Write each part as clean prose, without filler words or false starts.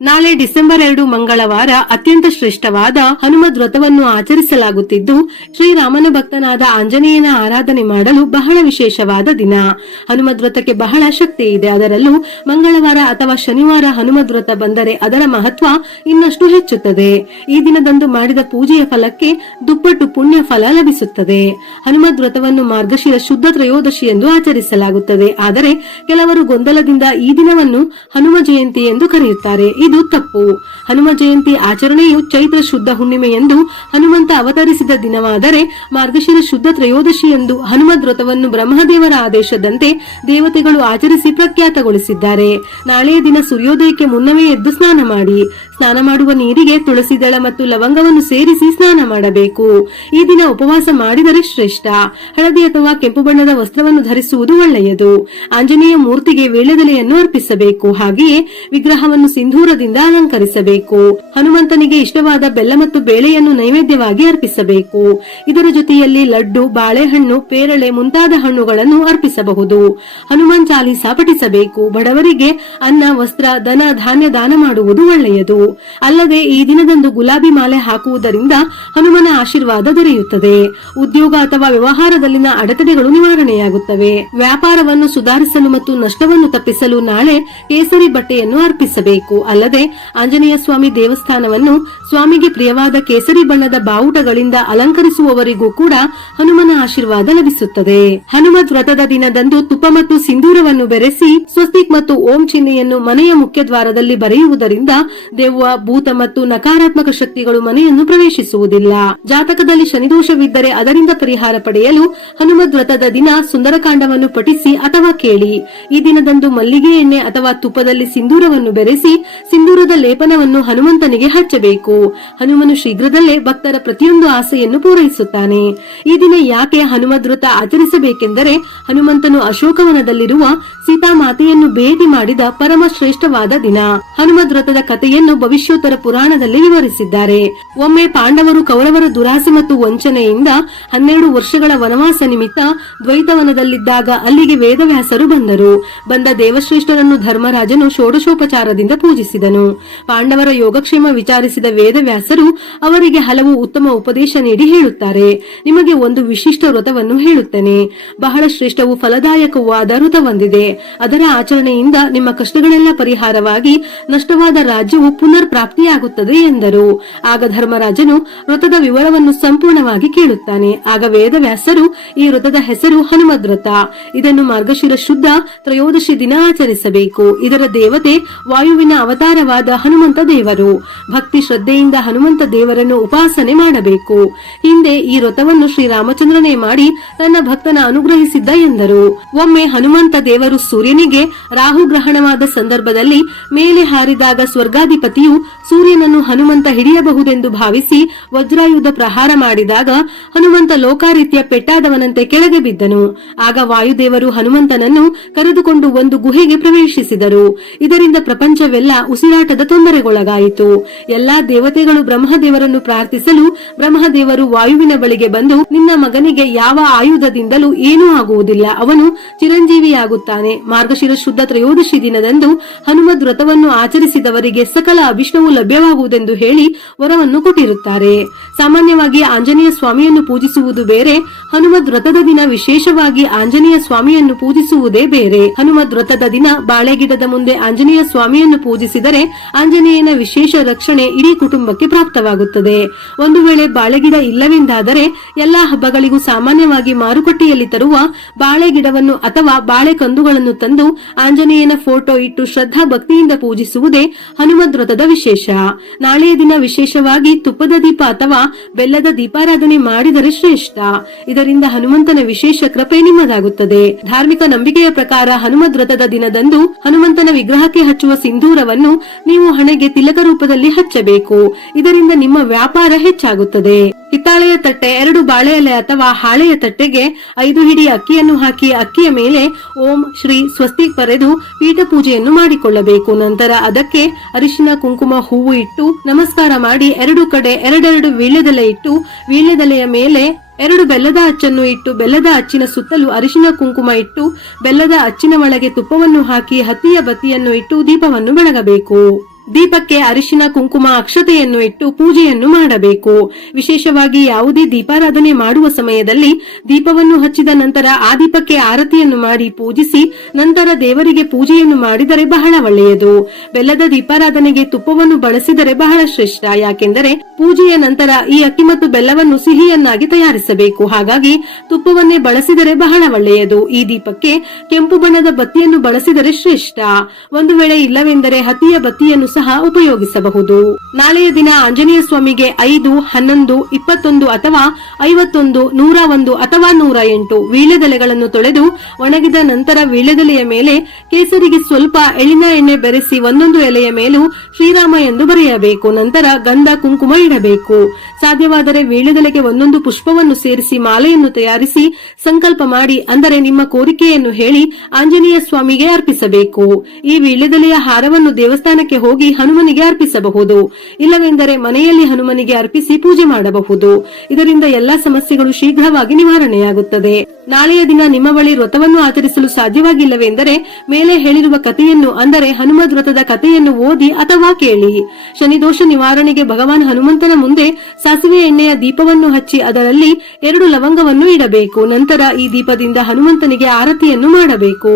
ನಾಳೆ ಡಿಸೆಂಬರ್ 2 ಮಂಗಳವಾರ ಅತ್ಯಂತ ಶ್ರೇಷ್ಠವಾದ ಹನುಮದ್ ವ್ರತವನ್ನು ಆಚರಿಸಲಾಗುತ್ತಿದ್ದು, ಶ್ರೀರಾಮನ ಭಕ್ತನಾದ ಆಂಜನೇಯನ ಆರಾಧನೆ ಮಾಡಲು ಬಹಳ ವಿಶೇಷವಾದ ದಿನ. ಹನುಮದ್ ವ್ರತಕ್ಕೆ ಬಹಳ ಶಕ್ತಿ ಇದೆ. ಅದರಲ್ಲೂ ಮಂಗಳವಾರ ಅಥವಾ ಶನಿವಾರ ಹನುಮದ್ ವ್ರತ ಬಂದರೆ ಅದರ ಮಹತ್ವ ಇನ್ನಷ್ಟು ಹೆಚ್ಚುತ್ತದೆ. ಈ ದಿನದಂದು ಮಾಡಿದ ಪೂಜೆಯ ಫಲಕ್ಕೆ ದುಪ್ಪಟ್ಟು ಪುಣ್ಯ ಫಲ ಲಭಿಸುತ್ತದೆ. ಹನುಮದ್ ವ್ರತವನ್ನು ಮಾರ್ಗಶಿರ ಶುದ್ಧ ತ್ರಯೋದಶಿ ಎಂದು ಆಚರಿಸಲಾಗುತ್ತದೆ. ಆದರೆ ಕೆಲವರು ಗೊಂದಲದಿಂದ ಈ ದಿನವನ್ನು ಹನುಮ ಜಯಂತಿ ಎಂದು ಕರೆಯುತ್ತಾರೆ. ಇದು ತಪ್ಪು. ಹನುಮ ಜಯಂತಿ ಆಚರಣೆಯು ಚೈತ್ರ ಶುದ್ಧ ಹುಣ್ಣಿಮೆ ಎಂದು ಹನುಮಂತ ಅವತರಿಸಿದ ದಿನವಾದರೆ, ಮಾರ್ಗಶಿರ ಶುದ್ಧ ತ್ರಯೋದಶಿ ಎಂದು ಹನುಮದ್ ವ್ರತವನ್ನು ಬ್ರಹ್ಮದೇವರ ಆದೇಶದಂತೆ ದೇವತೆಗಳು ಆಚರಿಸಿ ಪ್ರಖ್ಯಾತಗೊಳಿಸಿದ್ದಾರೆ. ನಾಳೆಯ ದಿನ ಸೂರ್ಯೋದಯಕ್ಕೆ ಮುನ್ನವೇ ಎದ್ದು ಸ್ನಾನ ಮಾಡಿ. ಸ್ನಾನ ಮಾಡುವ ನೀರಿಗೆ ತುಳಸಿ ದಳ ಮತ್ತು ಲವಂಗವನ್ನು ಸೇರಿಸಿ ಸ್ನಾನ ಮಾಡಬೇಕು. ಈ ದಿನ ಉಪವಾಸ ಮಾಡಿದರೆ ಶ್ರೇಷ್ಠ. ಹಳದಿ ಅಥವಾ ಕೆಂಪು ಬಣ್ಣದ ವಸ್ತ್ರವನ್ನು ಧರಿಸುವುದು ಒಳ್ಳೆಯದು. ಆಂಜನೇಯ ಮೂರ್ತಿಗೆ ವೀಳ್ಯದೆಲೆಯನ್ನು ಅರ್ಪಿಸಬೇಕು. ಹಾಗೆಯೇ ವಿಗ್ರಹವನ್ನು ಸಿಂಧೂರದಿಂದ ಅಲಂಕರಿಸಬೇಕು. ಹನುಮಂತನಿಗೆ ಇಷ್ಟವಾದ ಬೆಲ್ಲ ಮತ್ತು ಬೇಳೆಯನ್ನು ನೈವೇದ್ಯವಾಗಿ ಅರ್ಪಿಸಬೇಕು. ಇದರ ಜೊತೆಯಲ್ಲಿ ಲಡ್ಡು, ಬಾಳೆಹಣ್ಣು, ಪೇರಳೆ ಮುಂತಾದ ಹಣ್ಣುಗಳನ್ನು ಅರ್ಪಿಸಬಹುದು. ಹನುಮಾನ್ ಚಾಲೀಸಾ ಪಠಿಸಬೇಕು. ಬಡವರಿಗೆ ಅನ್ನ, ವಸ್ತ್ರ, ಧನ, ಧಾನ್ಯ ದಾನ ಮಾಡುವುದು ಒಳ್ಳೆಯದು. ಅಲ್ಲದೆ ಈ ದಿನದಂದು ಗುಲಾಬಿ ಮಾಲೆ ಹಾಕುವುದರಿಂದ ಹನುಮನ ಆಶೀರ್ವಾದ ದೊರೆಯುತ್ತದೆ. ಉದ್ಯೋಗ ಅಥವಾ ವ್ಯವಹಾರದಲ್ಲಿನ ಅಡೆತಡೆಗಳು ನಿವಾರಣೆಯಾಗುತ್ತವೆ. ವ್ಯಾಪಾರವನ್ನು ಸುಧಾರಿಸಲು ಮತ್ತು ನಷ್ಟವನ್ನು ತಪ್ಪಿಸಲು ನಾಳೆ ಕೇಸರಿ ಬಟ್ಟೆಯನ್ನು ಅರ್ಪಿಸಬೇಕು. ಅಲ್ಲದೆ ಆಂಜನೇಯ ಸ್ವಾಮಿ ದೇವಸ್ಥಾನವನ್ನು ಸ್ವಾಮಿಗೆ ಪ್ರಿಯವಾದ ಕೇಸರಿ ಬಣ್ಣದ ಬಾವುಟಗಳಿಂದ ಅಲಂಕರಿಸುವವರಿಗೂ ಕೂಡ ಹನುಮನ ಆಶೀರ್ವಾದ ಲಭಿಸುತ್ತದೆ. ಹನುಮದ್ ವ್ರತದ ದಿನದಂದು ತುಪ್ಪ ಮತ್ತು ಸಿಂಧೂರವನ್ನು ಬೆರೆಸಿ ಸ್ವಸ್ತಿಕ್ ಮತ್ತು ಓಂ ಚಿಹ್ನೆಯನ್ನು ಮನೆಯ ಮುಖ್ಯ ದ್ವಾರದಲ್ಲಿ ಬರೆಯುವುದರಿಂದ ದೆವ್ವ, ಭೂತ ಮತ್ತು ನಕಾರಾತ್ಮಕ ಶಕ್ತಿಗಳು ಮನೆಯನ್ನು ಪ್ರವೇಶಿಸುವುದಿಲ್ಲ. ಜಾತಕದಲ್ಲಿ ಶನಿದೋಷವಿದ್ದರೆ ಅದರಿಂದ ಪರಿಹಾರ ಪಡೆಯಲು ಹನುಮದ್ ವ್ರತದ ದಿನ ಸುಂದರಕಾಂಡವನ್ನು ಪಠಿಸಿ ಅಥವಾ ಕೇಳಿ. ಈ ದಿನದಂದು ಮಲ್ಲಿಗೆ ಎಣ್ಣೆ ಅಥವಾ ತುಪ್ಪದಲ್ಲಿ ಸಿಂಧೂರವನ್ನು ಬೆರೆಸಿ ಸಿಂಧೂರದ ಲೇಪನವನ್ನು ಹನುಮಂತನಿಗೆ ಹಚ್ಚಬೇಕು. ಹನುಮನು ಶೀಘ್ರದಲ್ಲೇ ಭಕ್ತರ ಪ್ರತಿಯೊಂದು ಆಸೆಯನ್ನು ಪೂರೈಸುತ್ತಾನೆ. ಈ ದಿನ ಯಾಕೆ ಹನುಮದ್ ವ್ರತ ಆಚರಿಸಬೇಕೆಂದರೆ, ಹನುಮಂತನು ಅಶೋಕವನದಲ್ಲಿರುವ ಸೀತಾಮಾತೆಯನ್ನು ಭೇಟಿ ಮಾಡಿದ ಪರಮ ಶ್ರೇಷ್ಠವಾದ ದಿನ. ಹನುಮದ್ ವ್ರತದ ಕಥೆಯನ್ನು ಭವಿಷ್ಯೋತ್ತರ ಪುರಾಣದಲ್ಲಿ ವಿವರಿಸಿದ್ದಾರೆ. ಒಮ್ಮೆ ಪಾಂಡವರು ಕೌರವರ ದುರಾಸೆ ಮತ್ತು ವಂಚನೆಯಿಂದ 12 ವರ್ಷಗಳ ವನವಾಸ ನಿಮಿತ್ತ ದ್ವೈತವನದಲ್ಲಿದ್ದಾಗ ಅಲ್ಲಿಗೆ ವೇದವ್ಯಾಸರು ಬಂದರು. ಬಂದ ದೇವಶ್ರೇಷ್ಠರನ್ನು ಧರ್ಮರಾಜನು ಷೋಡಶೋಪಚಾರದಿಂದ ಪೂಜಿಸಿದನು. ಪಾಂಡವರ ಯೋಗಕ್ಷೇಮ ವಿಚಾರಿಸಿದ ವೇದವ್ಯಾಸರು ಅವರಿಗೆ ಹಲವು ಉತ್ತಮ ಉಪದೇಶ ನೀಡಿ ಹೇಳುತ್ತಾರೆ, ನಿಮಗೆ ಒಂದು ವಿಶಿಷ್ಟ ವ್ರತವನ್ನು ಹೇಳುತ್ತೇನೆ. ಬಹಳ ಶ್ರೇಷ್ಠವೂ ಫಲದಾಯಕವಾದ ವ್ರತವೊಂದಿದೆ. ಅದರ ಆಚರಣೆಯಿಂದ ನಿಮ್ಮ ಕಷ್ಟಗಳೆಲ್ಲ ಪರಿಹಾರವಾಗಿ ನಷ್ಟವಾದ ರಾಜ್ಯವು ಪುನರ್ ಪ್ರಾಪ್ತಿಯಾಗುತ್ತದೆ ಎಂದರು. ಆಗ ಧರ್ಮರಾಜನು ವ್ರತದ ವಿವರವನ್ನು ಸಂಪೂರ್ಣವಾಗಿ ಕೇಳುತ್ತಾನೆ. ಆಗ ವೇದವ್ಯಾಸರು, ಈ ವ್ರತದ ಹೆಸರು ಹನುಮದ್ ವ್ರತ. ಇದನ್ನು ಮಾರ್ಗಶಿರ ಶುದ್ಧ ತ್ರಯೋದಶಿ ದಿನ ಆಚರಿಸಬೇಕು. ಇದರ ದೇವತೆ ವಾಯುವಿನ ಅವತಾರವಾದ ಹನುಮಂತ ದೇವರು. ಭಕ್ತಿ ಶ್ರದ್ಧೆಯಿಂದ ಹನುಮಂತ ದೇವರನ್ನು ಉಪಾಸನೆ ಮಾಡಬೇಕು. ಹಿಂದೆ ಈ ವ್ರತವನ್ನು ಶ್ರೀರಾಮಚಂದ್ರನೇ ಮಾಡಿ ತನ್ನ ಭಕ್ತನ ಅನುಗ್ರಹಿಸಿದ್ದ ಎಂದರು. ಒಮ್ಮೆ ಹನುಮಂತ ದೇವರು ಸೂರ್ಯನಿಗೆ ರಾಹು ಗ್ರಹಣವಾದ ಸಂದರ್ಭದಲ್ಲಿ ಮೇಲೆ ಹಾರಿದಾಗ ಸ್ವರ್ಗಾಧಿಪತಿಯು ಸೂರ್ಯನನ್ನು ಹನುಮಂತ ಹಿಡಿಯಬಹುದೆಂದು ಭಾವಿಸಿ ವಜ್ರಾಯುಧ ಪ್ರಹಾರ ಮಾಡಿದಾಗ ಹನುಮಂತ ಲೋಕಾರೀತ್ಯ ಪೆಟ್ಟಾದವನಂತೆ ಕೆಳಗೆ ಬಿದ್ದನು. ಆಗ ವಾಯುದೇವರು ಹನುಮಂತನನ್ನು ಕರೆದುಕೊಂಡು ಒಂದು ಗುಹೆಗೆ ಪ್ರವೇಶಿಸಿದರು. ಇದರಿಂದ ಪ್ರಪಂಚವೆಲ್ಲ ಉಸಿರಾಟದ ತೊಂದರೆಗೊಳಗಾಯಿತು. ಎಲ್ಲಾ ದೇವತೆಗಳು ಬ್ರಹ್ಮದೇವರನ್ನು ಪ್ರಾರ್ಥಿಸಲು ಬ್ರಹ್ಮದೇವರು ವಾಯುವಿನ ಬಳಿಗೆ ಬಂದು, ನಿನ್ನ ಮಗನಿಗೆ ಯಾವ ಆಯುಧದಿಂದಲೂ ಏನೂ ಆಗುವುದಿಲ್ಲ, ಅವನು ಚಿರಂಜೀವಿಯಾಗುತ್ತಾನೆ. ಮಾರ್ಗಶಿರ ಶುದ್ಧ ತ್ರಯೋದಶಿ ದಿನದಂದು ಹನುಮದ್ ವ್ರತವನ್ನು ಆಚರಿಸಿದವರಿಗೆ ಸಕಲ ಅಭಿಷ್ಟವೂ ಲಭ್ಯವಾಗುವುದೆಂದು ಹೇಳಿ ವರವನ್ನು ಕೊಟ್ಟಿರುತ್ತಾರೆ. ಸಾಮಾನ್ಯವಾಗಿ ಆಂಜನೇಯ ಸ್ವಾಮಿಯನ್ನು ಪೂಜಿಸುವುದು ಬೇರೆ, ಹನುಮದ್ ವ್ರತದ ದಿನ ವಿಶೇಷವಾಗಿ ಆಂಜನೇಯ ಸ್ವಾಮಿಯನ್ನು ಪೂಜಿಸುವುದೇ ಬೇರೆ. ಹನುಮದ್ ವ್ರತದ ದಿನ ಬಾಳೆಗಿಡದ ಮುಂದೆ ಆಂಜನೇಯ ಸ್ವಾಮಿಯನ್ನು ಪೂಜಿಸಿದರೆ ಆಂಜನೇಯನ ವಿಶೇಷ ರಕ್ಷಣೆ ಇಡೀ ಕುಟುಂಬಕ್ಕೆ ಪ್ರಾಪ್ತವಾಗುತ್ತದೆ. ಒಂದು ವೇಳೆ ಬಾಳೆಗಿಡ ಇಲ್ಲವೆಂದಾದರೆ ಎಲ್ಲಾ ಹಬ್ಬಗಳಿಗೂ ಸಾಮಾನ್ಯವಾಗಿ ಮಾರುಕಟ್ಟೆಯಲ್ಲಿ ತರುವ ಬಾಳೆಗಿಡವನ್ನು ಅಥವಾ ಬಾಳೆ ಕಂದುಗಳನ್ನು ತಂದು ಆಂಜನೇಯನ ಫೋಟೋ ಇಟ್ಟು ಶ್ರದ್ಧಾ ಭಕ್ತಿಯಿಂದ ಪೂಜಿಸುವುದೇ ಹನುಮದ್ ವ್ರತದ ವಿಶೇಷ. ನಾಳೆಯ ದಿನ ವಿಶೇಷವಾಗಿ ತುಪ್ಪದ ದೀಪ ಅಥವಾ ಬೆಲ್ಲದ ದೀಪಾರಾಧನೆ ಮಾಡಿದರೆ ಶ್ರೇಷ್ಠ. ಇದರಿಂದ ಹನುಮಂತನ ವಿಶೇಷ ಕೃಪೆ ನಿಮ್ಮದಾಗುತ್ತದೆ. ಧಾರ್ಮಿಕ ನಂಬಿಕೆಯ ಪ್ರಕಾರ ಹನುಮದ್ ವ್ರತದ ದಿನದಂದು ಹನುಮಂತನ ವಿಗ್ರಹಕ್ಕೆ ಹಚ್ಚುವ ಸಿಂಧೂರವನ್ನು ನೀವು ಹಣೆಗೆ ತಿಲಕ ರೂಪದಲ್ಲಿ ಹಚ್ಚಬೇಕು. ಇದರಿಂದ ನಿಮ್ಮ ವ್ಯಾಪಾರ ಹೆಚ್ಚಾಗುತ್ತದೆ. ಹಿತ್ತಾಳೆಯ ತಟ್ಟೆ, 2 ಬಾಳೆ ಎಲೆ ಅಥವಾ ಹಾಳೆಯ ತಟ್ಟೆಗೆ 5 ಹಿಡಿ ಅಕ್ಕಿಯನ್ನು ಹಾಕಿ ಅಕ್ಕಿಯ ಮೇಲೆ ಓಂ ಶ್ರೀ ಸ್ವಸ್ತಿಕ್ ಬರೆದು ಪೀಠ ಪೂಜೆಯನ್ನು ಮಾಡಿಕೊಳ್ಳಬೇಕು. ನಂತರ ಅದಕ್ಕೆ ಅರಿಶಿನ, ಕುಂಕುಮ, ಹೂವು ಇಟ್ಟು ನಮಸ್ಕಾರ ಮಾಡಿ 2 ಕಡೆ 2 ವೀಳ್ಯದೆಲೆ ಇಟ್ಟು ವೀಳ್ಯದೆಲೆಯ ಮೇಲೆ 2 ಬೆಲ್ಲದ ಅಚ್ಚನ್ನು ಇಟ್ಟು ಬೆಲ್ಲದ ಅಚ್ಚಿನ ಸುತ್ತಲೂ ಅರಿಶಿನ ಕುಂಕುಮ ಇಟ್ಟು ಬೆಲ್ಲದ ಅಚ್ಚಿನ ಒಳಗೆ ತುಪ್ಪವನ್ನು ಹಾಕಿ ಹತ್ತಿಯ ಬತ್ತಿಯನ್ನು ಇಟ್ಟು ದೀಪವನ್ನು ಬೆಳಗಬೇಕು. ದೀಪಕ್ಕೆ ಅರಿಶಿನ ಕುಂಕುಮ ಅಕ್ಷತೆಯನ್ನು ಇಟ್ಟು ಪೂಜೆಯನ್ನು ಮಾಡಬೇಕು. ವಿಶೇಷವಾಗಿ ಯಾವುದೇ ದೀಪಾರಾಧನೆ ಮಾಡುವ ಸಮಯದಲ್ಲಿ ದೀಪವನ್ನು ಹಚ್ಚಿದ ನಂತರ ಆ ದೀಪಕ್ಕೆ ಆರತಿಯನ್ನು ಮಾಡಿ ಪೂಜಿಸಿ ನಂತರ ದೇವರಿಗೆ ಪೂಜೆಯನ್ನು ಮಾಡಿದರೆ ಬಹಳ ಒಳ್ಳೆಯದು. ಬೆಲ್ಲದ ದೀಪಾರಾಧನೆಗೆ ತುಪ್ಪವನ್ನು ಬಳಸಿದರೆ ಬಹಳ ಶ್ರೇಷ್ಠ. ಯಾಕೆಂದರೆ ಪೂಜೆಯ ನಂತರ ಈ ಅಕ್ಕಿ ಮತ್ತು ಬೆಲ್ಲವನ್ನು ಸಿಹಿಯನ್ನಾಗಿ ತಯಾರಿಸಬೇಕು. ಹಾಗಾಗಿ ತುಪ್ಪವನ್ನೇ ಬಳಸಿದರೆ ಬಹಳ ಒಳ್ಳೆಯದು. ಈ ದೀಪಕ್ಕೆ ಕೆಂಪು ಬಣ್ಣದ ಬತ್ತಿಯನ್ನು ಬಳಸಿದರೆ ಶ್ರೇಷ್ಠ. ಒಂದು ವೇಳೆ ಇಲ್ಲವೆಂದರೆ ಹತ್ತಿಯ ಬತ್ತಿಯನ್ನು ಸಹ ಉಪಯೋಗಿಸಬಹುದು. ನಾಳೆಯ ದಿನ ಆಂಜನೇಯ ಸ್ವಾಮಿಗೆ 5, 11, 21 ಅಥವಾ 51, 101 ಅಥವಾ 108 ವೀಳ್ಯದೆಲೆಗಳನ್ನು ತೊಳೆದು ಒಣಗಿದ ನಂತರ ವೀಳ್ಯದೆಲೆಯ ಮೇಲೆ ಕೇಸರಿಗೆ ಸ್ವಲ್ಪ ಎಳ್ಳಿನ ಎಣ್ಣೆ ಬೆರೆಸಿ ಒಂದೊಂದು ಎಲೆಯ ಮೇಲೂ ಶ್ರೀರಾಮ ಎಂದು ಬರೆಯಬೇಕು. ನಂತರ ಗಂಧ ಕುಂಕುಮ ಇಡಬೇಕು. ಸಾಧ್ಯವಾದರೆ ವೀಳ್ಯದೆಲೆಗೆ ಒಂದೊಂದು ಪುಷ್ಪವನ್ನು ಸೇರಿಸಿ ಮಾಲೆಯನ್ನು ತಯಾರಿಸಿ ಸಂಕಲ್ಪ ಮಾಡಿ, ಅಂದರೆ ನಿಮ್ಮ ಕೋರಿಕೆಯನ್ನು ಹೇಳಿ ಆಂಜನೇಯ ಸ್ವಾಮಿಗೆ ಅರ್ಪಿಸಬೇಕು. ಈ ವೀಳ್ಯದೆಲೆಯ ಹಾರವನ್ನು ದೇವಸ್ಥಾನಕ್ಕೆ ಹೋಗಿ ಹನುಮನಿಗೆ ಅರ್ಪಿಸಬಹುದು. ಇಲ್ಲವೆಂದರೆ ಮನೆಯಲ್ಲಿ ಹನುಮನಿಗೆ ಅರ್ಪಿಸಿ ಪೂಜೆ ಮಾಡಬಹುದು. ಇದರಿಂದ ಎಲ್ಲಾ ಸಮಸ್ಯೆಗಳು ಶೀಘ್ರವಾಗಿ ನಿವಾರಣೆಯಾಗುತ್ತದೆ. ನಾಳೆಯ ದಿನ ನಿಮ್ಮ ಬಳಿ ವ್ರತವನ್ನು ಆಚರಿಸಲು ಸಾಧ್ಯವಾಗಿಲ್ಲವೆಂದರೆ ಮೇಲೆ ಹೇಳಿರುವ ಕಥೆಯನ್ನು, ಅಂದರೆ ಹನುಮದ್ ವ್ರತದ ಕಥೆಯನ್ನು ಓದಿ ಅಥವಾ ಕೇಳಿ. ಶನಿದೋಷ ನಿವಾರಣೆಗೆ ಭಗವಾನ್ ಹನುಮಂತನ ಮುಂದೆ ಸಾಸಿವೆ ಎಣ್ಣೆಯ ದೀಪವನ್ನು ಹಚ್ಚಿ ಅದರಲ್ಲಿ 2 ಲವಂಗವನ್ನು ಇಡಬೇಕು. ನಂತರ ಈ ದೀಪದಿಂದ ಹನುಮಂತನಿಗೆ ಆರತಿಯನ್ನು ಮಾಡಬೇಕು.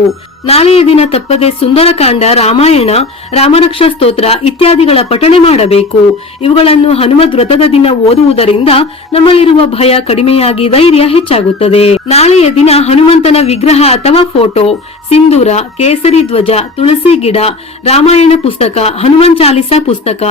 ನಾಳೆಯ ದಿನ ತಪ್ಪದೆ ಸುಂದರಕಾಂಡ, ರಾಮಾಯಣ, ರಾಮರಕ್ಷಾ ಸ್ತೋತ್ರ ಇತ್ಯಾದಿಗಳ ಪಠಣೆ ಮಾಡಬೇಕು. ಇವುಗಳನ್ನು ಹನುಮದ್ ವ್ರತದ ದಿನ ಓದುವುದರಿಂದ ನಮ್ಮಲ್ಲಿರುವ ಭಯ ಕಡಿಮೆಯಾಗಿ ಧೈರ್ಯ ಹೆಚ್ಚಾಗುತ್ತದೆ. ನಾಳೆಯ ದಿನ ಹನುಮಂತನ ವಿಗ್ರಹ ಅಥವಾ ಫೋಟೋ, ಸಿಂಧೂರ, ಕೇಸರಿ ಧ್ವಜ, ತುಳಸಿ ಗಿಡ, ರಾಮಾಯಣ ಪುಸ್ತಕ, ಹನುಮಾನ್ ಚಾಲಿಸಾ ಪುಸ್ತಕ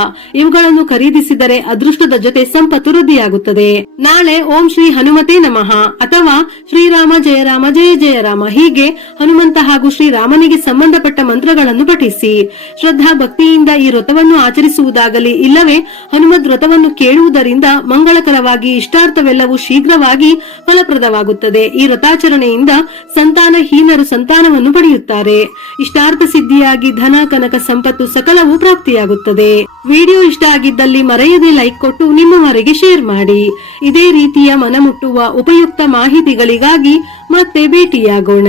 ಇವುಗಳನ್ನು ಖರೀದಿಸಿದರೆ ಅದೃಷ್ಟದ ಜೊತೆ ಸಂಪತ್ತು ವೃದ್ಧಿಯಾಗುತ್ತದೆ. ನಾಳೆ ಓಂ ಶ್ರೀ ಹನುಮತೆ ನಮಃ ಅಥವಾ ಶ್ರೀರಾಮ ಜಯ ರಾಮ ಜಯ ಜಯ ರಾಮ ಹೀಗೆ ಹನುಮಂತ ಹಾಗೂ ಶ್ರೀರಾಮನಿಗೆ ಸಂಬಂಧಪಟ್ಟ ಮಂತ್ರಗಳನ್ನು ಪಠಿಸಿ ಶ್ರದ್ಧಾ ಭಕ್ತಿಯಿಂದ ಈ ವ್ರತವನ್ನು ಆಚರಿಸುವುದಾಗಲಿ ಇಲ್ಲವೇ ಹನುಮದ್ ವ್ರತವನ್ನು ಕೇಳುವುದರಿಂದ ಮಂಗಳಕರವಾಗಿ ಇಷ್ಟಾರ್ಥವೆಲ್ಲವೂ ಶೀಘ್ರವಾಗಿ ಫಲಪ್ರದವಾಗುತ್ತದೆ. ಈ ವ್ರತಾಚರಣೆಯಿಂದ ಸಂತಾನಹೀನರು ಸಂತಾನವನ್ನು ಪಡೆಯುತ್ತಾರೆ. ಇಷ್ಟಾರ್ಥ ಸಿದ್ಧಿಯಾಗಿ ಧನ ಕನಕ ಸಂಪತ್ತು ಸಕಲವೂ ಪ್ರಾಪ್ತಿಯಾಗುತ್ತದೆ. ವಿಡಿಯೋ ಇಷ್ಟ ಆಗಿದ್ದಲ್ಲಿ ಮರೆಯದೆ ಲೈಕ್ ಕೊಟ್ಟು ನಿಮ್ಮವರೆಗೆ ಶೇರ್ ಮಾಡಿ. ಇದೇ ರೀತಿಯ ಮನಮುಟ್ಟುವ ಉಪಯುಕ್ತ ಮಾಹಿತಿಗಳಿಗಾಗಿ ಮತ್ತೆ ಭೇಟಿಯಾಗೋಣ.